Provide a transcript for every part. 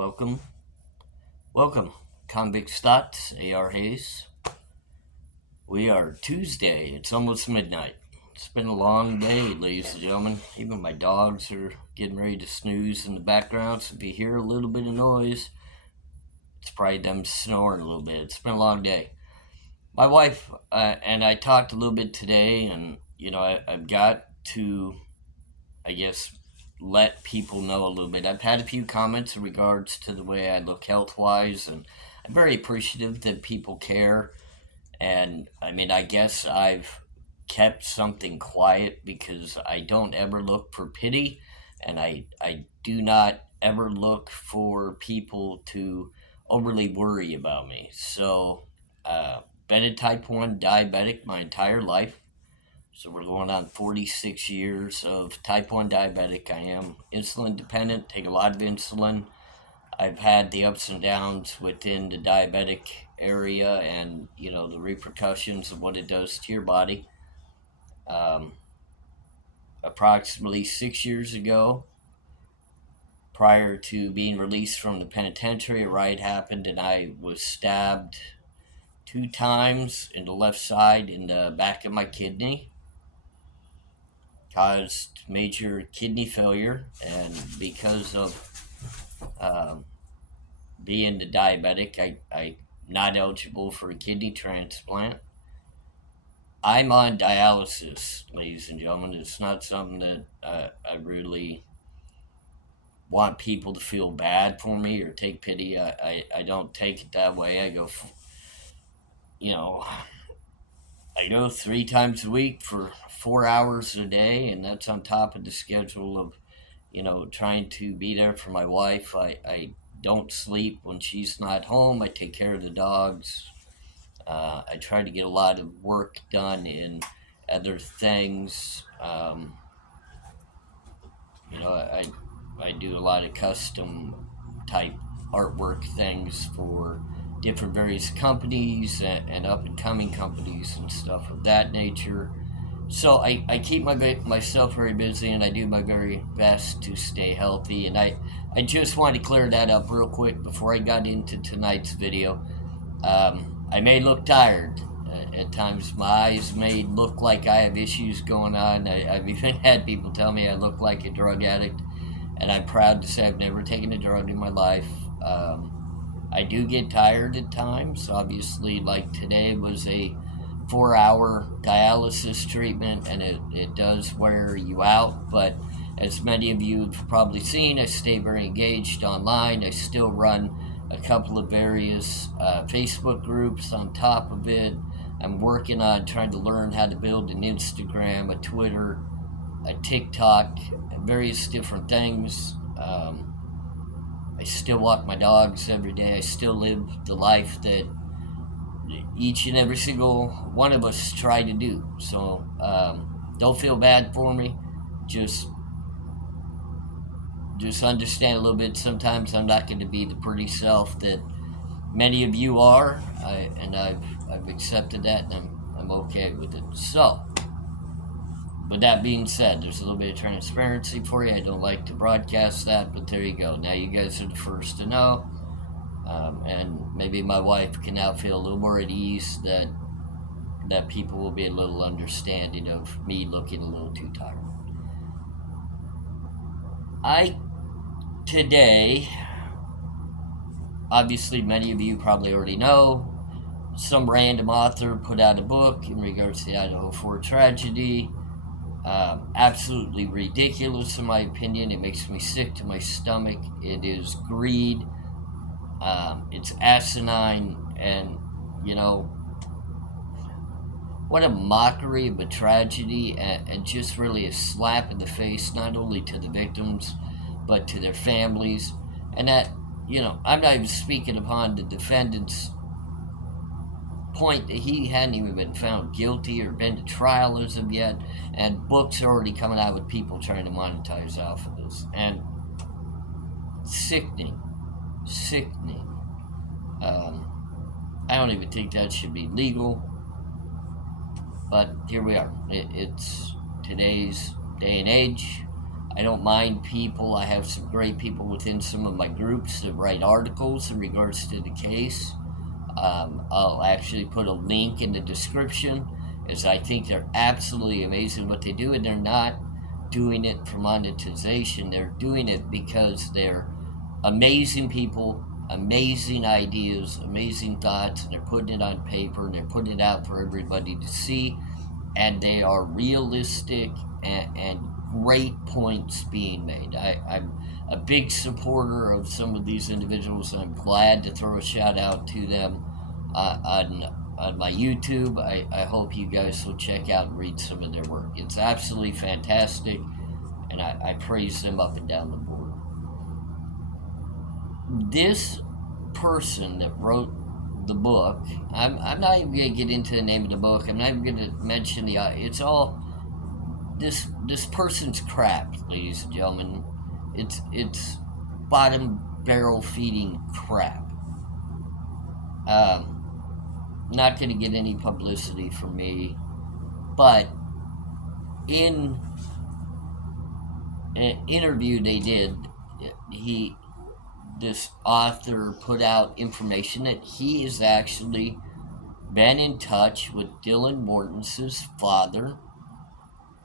Welcome, welcome, Convict Thoughts, ARHayes. We are Tuesday. It's almost midnight. It's been a long day, ladies and gentlemen. Even my dogs are getting ready to snooze in the background, so if you hear a little bit of noise, it's probably them snoring a little bit. It's been a long day. My wife and I talked a little bit today, and I've got to, I guess, let people know a little bit. I've had a few comments in regards to the way I look health wise, and I'm very appreciative that people care. And I mean, I guess I've kept something quiet because I don't ever look for pity, and I do not ever look for people to overly worry about me. So, been a type 1 diabetic my entire life. So we're going on 46 years of type 1 diabetic. I am insulin dependent, take a lot of insulin. I've had the ups and downs within the diabetic area and, the repercussions of what it does to your body. Um, Approximately 6 years ago, prior to being released from the penitentiary, a riot happened and I was stabbed 2 times in the left side in the back of my kidney. Caused major kidney failure, and because of being the diabetic, I'm not eligible for a kidney transplant. I'm on dialysis, ladies and gentlemen. It's not something that I really want people to feel bad for me or take pity. I don't take it that way. You know, I go 3 times a week for 4 hours a day, and that's on top of the schedule of, trying to be there for my wife. I don't sleep when she's not home. I take care of the dogs. I try to get a lot of work done in other things. I do a lot of custom type artwork things for different various companies and up and coming companies and stuff of that nature. So I keep myself very busy, and I do my very best to stay healthy. And I just want to clear that up real quick before I got into tonight's video. I may look tired. At times my eyes may look like I have issues going on. I've even had people tell me I look like a drug addict, and I'm proud to say I've never taken a drug in my life. I do get tired at times. Obviously, like today was a 4-hour dialysis treatment, and it does wear you out. But as many of you have probably seen, I stay very engaged online. I still run a couple of various Facebook groups on top of it. I'm working on trying to learn how to build an Instagram, a Twitter, a TikTok, various different things. I still walk my dogs every day. I still live the life that each and every single one of us try to do. So don't feel bad for me. Just understand a little bit. Sometimes I'm not going to be the pretty self that many of you are, and I've accepted that, and I'm okay with it. So, with that being said, there's a little bit of transparency for you. I don't like to broadcast that, but there you go. Now you guys are the first to know, and maybe my wife can now feel a little more at ease that people will be a little understanding of me looking a little too tired. Today, obviously many of you probably already know, some random author put out a book in regards to the Idaho 4 tragedy. Absolutely ridiculous in my opinion. It makes me sick to my stomach. It is greed. It's asinine, and what a mockery of a tragedy, and just really a slap in the face, not only to the victims, but to their families. And that, I'm not even speaking upon the defendant's point that he hadn't even been found guilty or been to trial as of yet, and books are already coming out with people trying to monetize off of this. And sickening. I don't even think that should be legal, but here we are. It's today's day and age. I don't mind people. I have some great people within some of my groups that write articles in regards to the case. I'll actually put a link in the description, as I think they're absolutely amazing what they do, and they're not doing it for monetization. They're doing it because they're amazing people, amazing ideas, amazing thoughts, and they're putting it on paper and they're putting it out for everybody to see, and they are realistic and great points being made. I'm a big supporter of some of these individuals, and I'm glad to throw a shout out to them on my YouTube. I hope you guys will check out and read some of their work. It's absolutely fantastic, and I praise them up and down the board. This person that wrote the book, I'm not even going to get into the name of the book. I'm not even going to mention it's all this person's crap, ladies and gentlemen. It's bottom barrel feeding crap. Not going to get any publicity from me, but in an interview they did, he this author put out information that he has actually been in touch with Dylan Mortensen's father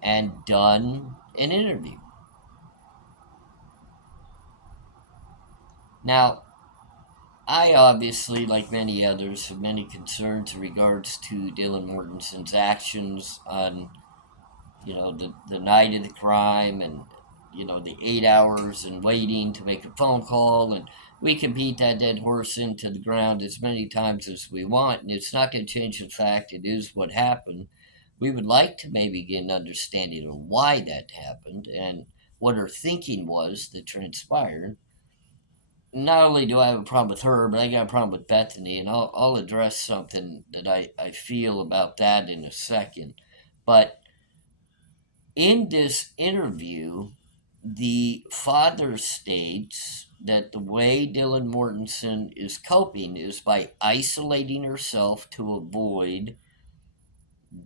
and done an interview. Now, I obviously, like many others, have many concerns in regards to Dylan Mortensen's actions on, the night of the crime, and, the 8 hours and waiting to make a phone call. And we can beat that dead horse into the ground as many times as we want, and it's not going to change the fact it is what happened. We would like to maybe get an understanding of why that happened and what her thinking was that transpired. Not only do I have a problem with her, but I got a problem with Bethany, and I'll address something that I feel about that in a second. But in this interview, the father states that the way Dylan Mortensen is coping is by isolating herself to avoid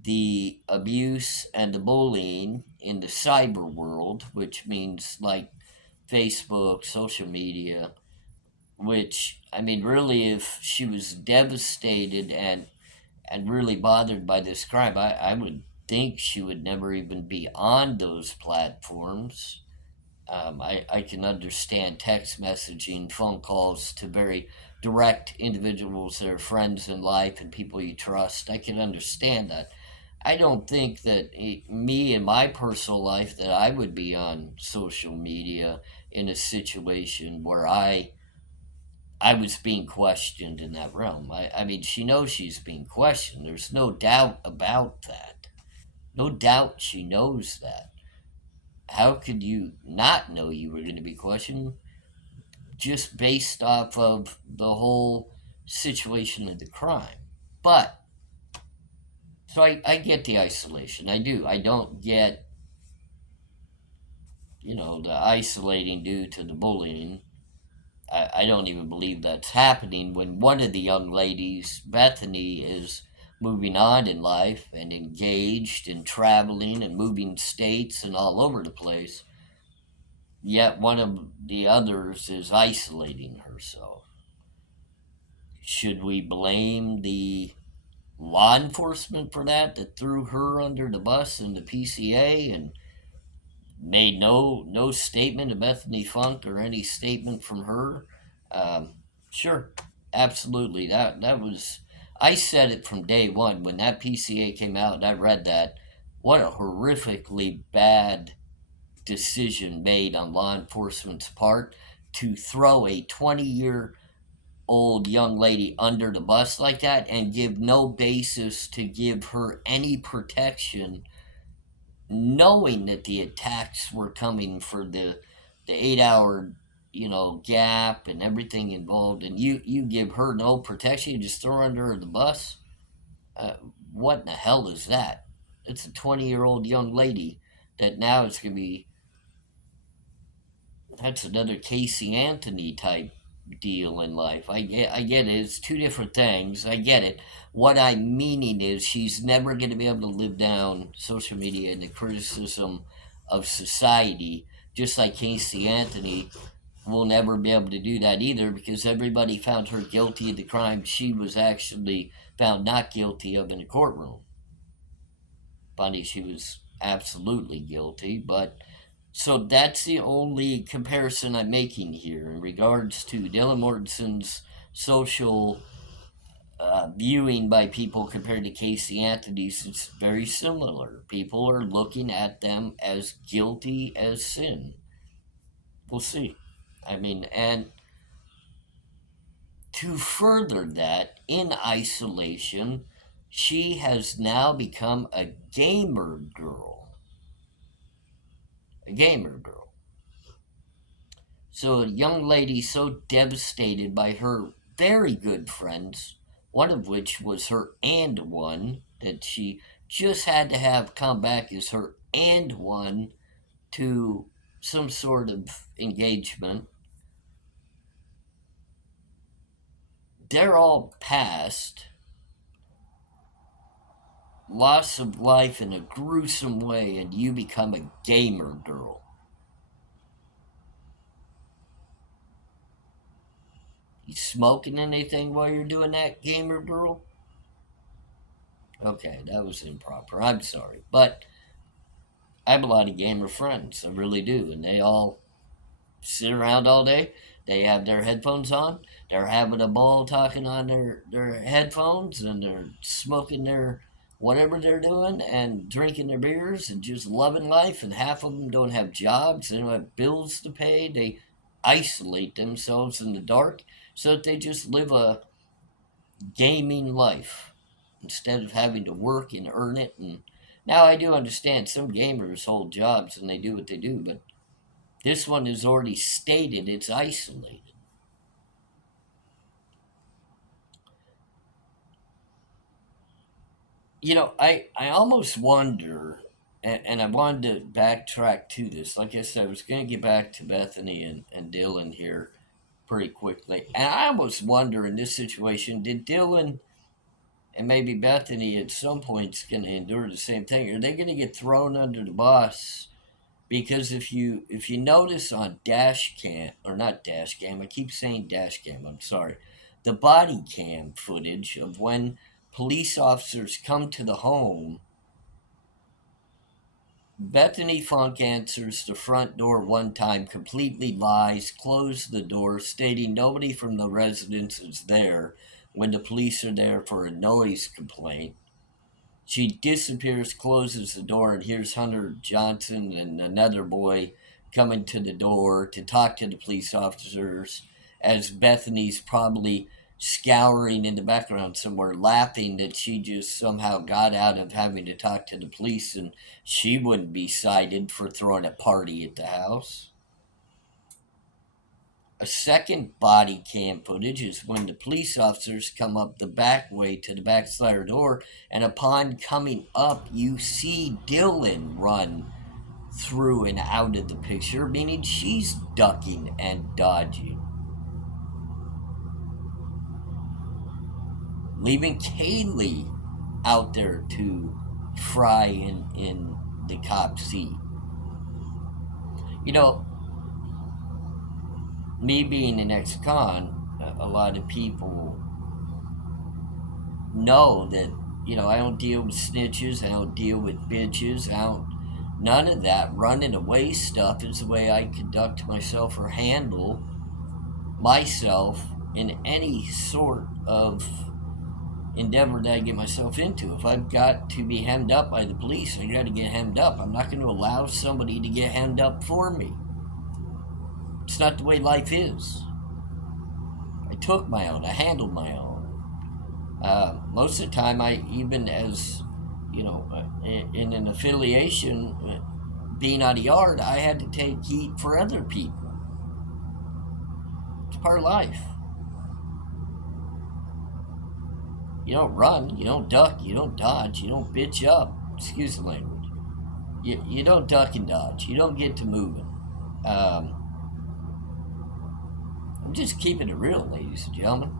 the abuse and the bullying in the cyber world, which means like Facebook, social media, which, I mean, really, if she was devastated and really bothered by this crime, I would think she would never even be on those platforms. I can understand text messaging, phone calls to very direct individuals that are friends in life and people you trust. I can understand that. I don't think that me in my personal life that I would be on social media in a situation where I was being questioned in that realm. I mean, she knows she's being questioned. There's no doubt about that. No doubt she knows that. How could you not know you were going to be questioned just based off of the whole situation of the crime? But, so I get the isolation. I do. I don't get, the isolating due to the bullying. I don't even believe that's happening when one of the young ladies, Bethany, is moving on in life and engaged and traveling and moving states and all over the place. Yet one of the others is isolating herself. Should we blame the law enforcement for that threw her under the bus in the PCA and made no statement of Bethany Funk or any statement from her? Um, sure, absolutely. That was, I said it from day one when that PCA came out and I read that. What a horrifically bad decision made on law enforcement's part to throw a 20-year-old young lady under the bus like that and give no basis to give her any protection, knowing that the attacks were coming for the 8 hour gap and everything involved, and you give her no protection, you just throw her under the bus. uh, what in the hell is that? It's a 20-year-old young lady that now is going to be, that's another Casey Anthony type deal in life. I get it. It's two different things. I get it. What I'm meaning is she's never going to be able to live down social media and the criticism of society just like Casey Anthony will never be able to do that either, because everybody found her guilty of the crime she was actually found not guilty of in a courtroom. Funny, she was absolutely guilty, but so that's the only comparison I'm making here in regards to Dylan Mortensen's social viewing by people compared to Casey Anthony's. It's very similar. People are looking at them as guilty as sin. We'll see. I mean, and to further that, in isolation, she has now become a gamer girl. A gamer girl. So a young lady so devastated by her very good friends, one of which was her and one, that she just had to have come back as her and one to some sort of engagement. They're all past. Loss of life in a gruesome way, and you become a gamer girl. You smoking anything while you're doing that, gamer girl? Okay, that was improper. I'm sorry. But I have a lot of gamer friends. I really do. And they all sit around all day. They have their headphones on. They're having a ball talking on their headphones, and they're smoking their whatever they're doing and drinking their beers and just loving life. And half of them don't have jobs. They don't have bills to pay. They isolate themselves in the dark so that they just live a gaming life instead of having to work and earn it. And now I do understand some gamers hold jobs and they do what they do, but this one has already stated it's isolated. I almost wonder, and I wanted to backtrack to this. Like I said, I was going to get back to Bethany and Dylan here pretty quickly. And I almost wonder in this situation, did Dylan and maybe Bethany at some point is going to endure the same thing? Are they going to get thrown under the bus? Because if you notice on dash cam, or not dash cam, I keep saying dash cam, I'm sorry, the body cam footage of when police officers come to the home, Bethany Funk answers the front door one time, completely lies, closed the door, stating nobody from the residence is there when the police are there for a noise complaint. She disappears, closes the door, and here's Hunter Johnson and another boy coming to the door to talk to the police officers as Bethany's probably scouring in the background somewhere, laughing that she just somehow got out of having to talk to the police and she wouldn't be cited for throwing a party at the house. A second body cam footage is when the police officers come up the back way to the back slider door, and upon coming up, you see Dylan run through and out of the picture, meaning she's ducking and dodging, leaving Kaylee out there to fry in the cop seat. Me being an ex-con, a lot of people know that, I don't deal with snitches, I don't deal with bitches, none of that running away stuff is the way I conduct myself or handle myself in any sort of endeavor that I get myself into. If I've got to be hemmed up by the police, I got to get hemmed up. I'm not going to allow somebody to get hemmed up for me. It's not the way life is. I took my own. I handled my own. Most of the time, I even as, in an affiliation, being on the yard, I had to take heat for other people. It's part of life. You don't run, you don't duck, you don't dodge, you don't bitch up. Excuse the language. You don't duck and dodge. You don't get to moving. I'm just keeping it real, ladies and gentlemen.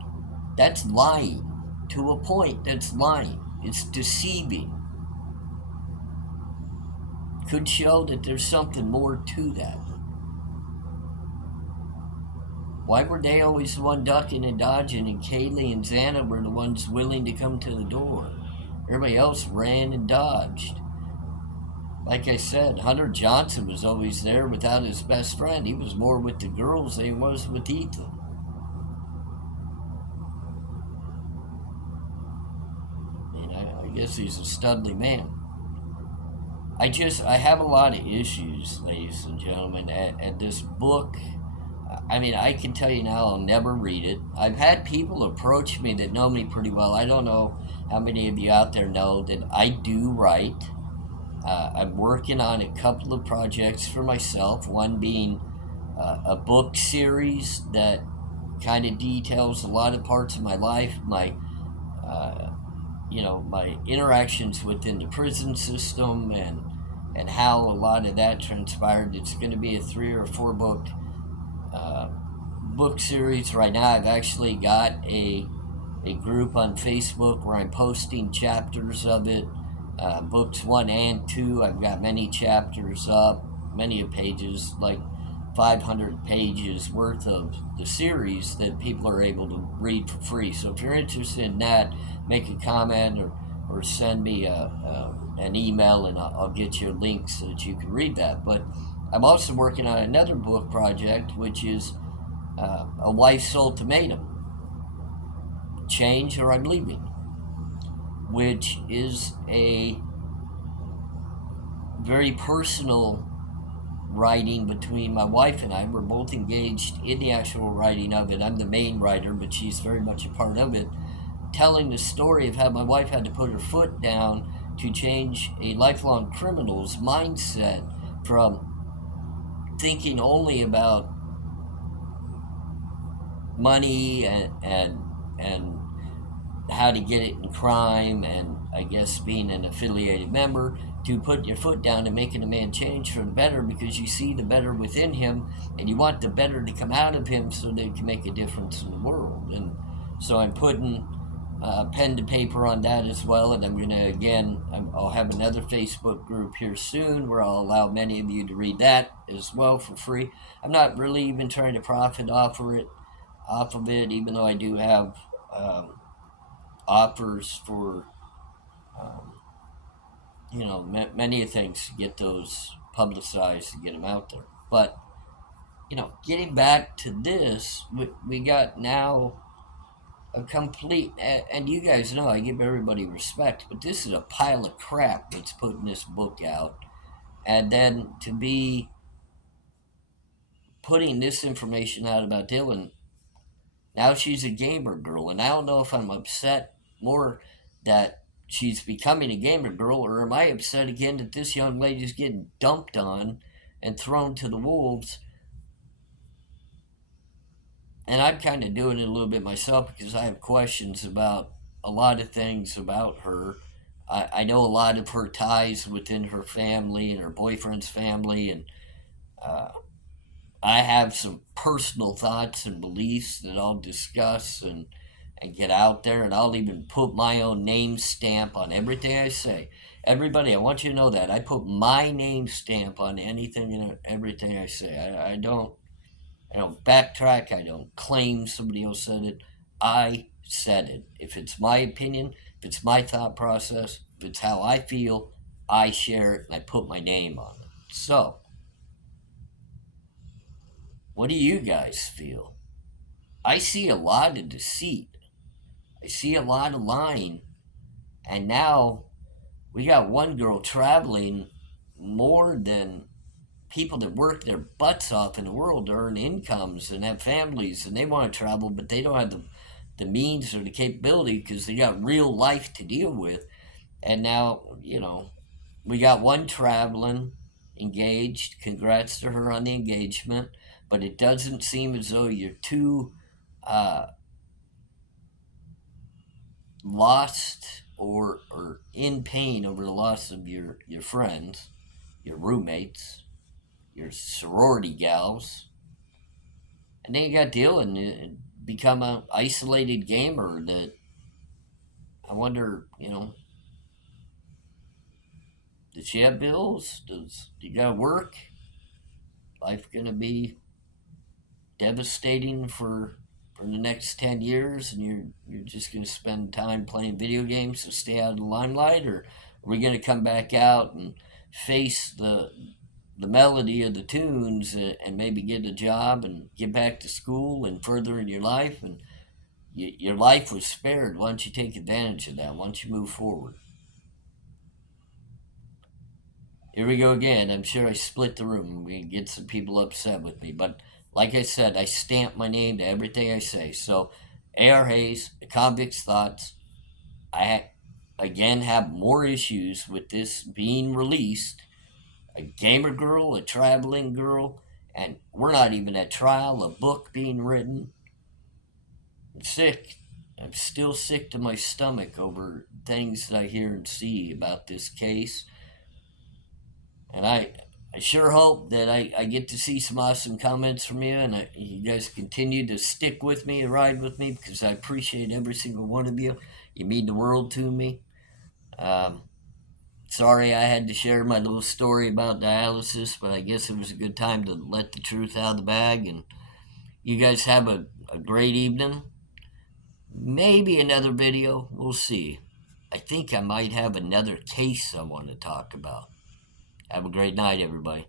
That's lying. To a point, that's lying. It's deceiving. Could show that there's something more to that. Why were they always the one ducking and dodging, and Kaylee and Xana were the ones willing to come to the door? Everybody else ran and dodged. Like I said, Hunter Johnson was always there without his best friend. He was more with the girls than he was with Ethan. And I guess he's a studly man. I have a lot of issues, ladies and gentlemen, at this book. I mean, I can tell you now, I'll never read it. I've had people approach me that know me pretty well. I don't know how many of you out there know that I do write. I'm working on a couple of projects for myself, one being a book series that kind of details a lot of parts of my life, uh, my interactions within the prison system, and how a lot of that transpired. It's going to be a 3 or 4 uh, book series. Right now, I've actually got a group on Facebook where I'm posting chapters of it. Books 1 and 2, I've got many chapters up, many pages, like 500 pages worth of the series that people are able to read for free. So if you're interested in that, make a comment or send me an email, and I'll get you a link so that you can read that. But I'm also working on another book project, which is A Wife's Ultimatum: Change or I'm Leaving, which is a very personal writing between my wife and I. We're both engaged in the actual writing of it. I'm the main writer, but she's very much a part of it, telling the story of how my wife had to put her foot down to change a lifelong criminal's mindset from thinking only about money and how to get it in crime, and I guess being an affiliated member, to put your foot down and making a man change for the better, because you see the better within him and you want the better to come out of him so that it can make a difference in the world. And so I'm putting pen to paper on that as well. And I'm going to, again, I'll have another Facebook group here soon where I'll allow many of you to read that as well for free. I'm not really even trying to profit off of it, even though I do have offers for um, many things to get those publicized, to get them out there. But getting back to this, we got now a complete, and you guys know I give everybody respect, but this is a pile of crap that's putting this book out, and then to be putting this information out about Dylan. Now she's a gamer girl, and I don't know if I'm upset more that she's becoming a gamer girl, or am I upset again that this young lady's getting dumped on and thrown to the wolves. And I'm kind of doing it a little bit myself because I have questions about a lot of things about her. I know a lot of her ties within her family and her boyfriend's family, and uh, I have some personal thoughts and beliefs that I'll discuss and get out there, and I'll even put my own name stamp on everything I say. Everybody, I want you to know that I put my name stamp on anything and everything I say. I don't backtrack. I don't claim somebody else said it. I said it. If it's my opinion, if it's my thought process, if it's how I feel, I share it and I put my name on it. So, what do you guys feel? I see a lot of deceit. I see a lot of lying. And now we got one girl traveling more than people that work their butts off in the world to earn incomes and have families, and they want to travel, but they don't have the means or the capability because they got real life to deal with. And now, we got one traveling, engaged. Congrats to her on the engagement. But it doesn't seem as though you're too uh, lost or in pain over the loss of your friends, your roommates, your sorority gals. And then you got Dylan become an isolated gamer that I wonder, does she have bills? Do you gotta work? Life gonna be devastating for the next 10 years, and you're just going to spend time playing video games to stay out of the limelight, or are we going to come back out and face the melody of the tunes, and maybe get a job and get back to school and further in your life? And your life was spared. Why don't you take advantage of that? Why don't you move forward? Here we go again. I'm sure I split the room. We get some people upset with me, but like I said, I stamp my name to everything I say. So, ARHayes, the Convict's Thoughts. I again have more issues with this being released. A gamer girl, a traveling girl, and we're not even at trial. A book being written. I'm sick. I'm still sick to my stomach over things that I hear and see about this case. And I sure hope that I get to see some awesome comments from you, and you guys continue to stick with me and ride with me, because I appreciate every single one of you. You mean the world to me. Um, Sorry I had to share my little story about dialysis, but I guess it was a good time to let the truth out of the bag. And you guys have a great evening. Maybe another video. We'll see. I think I might have another case I want to talk about. Have a great night, everybody.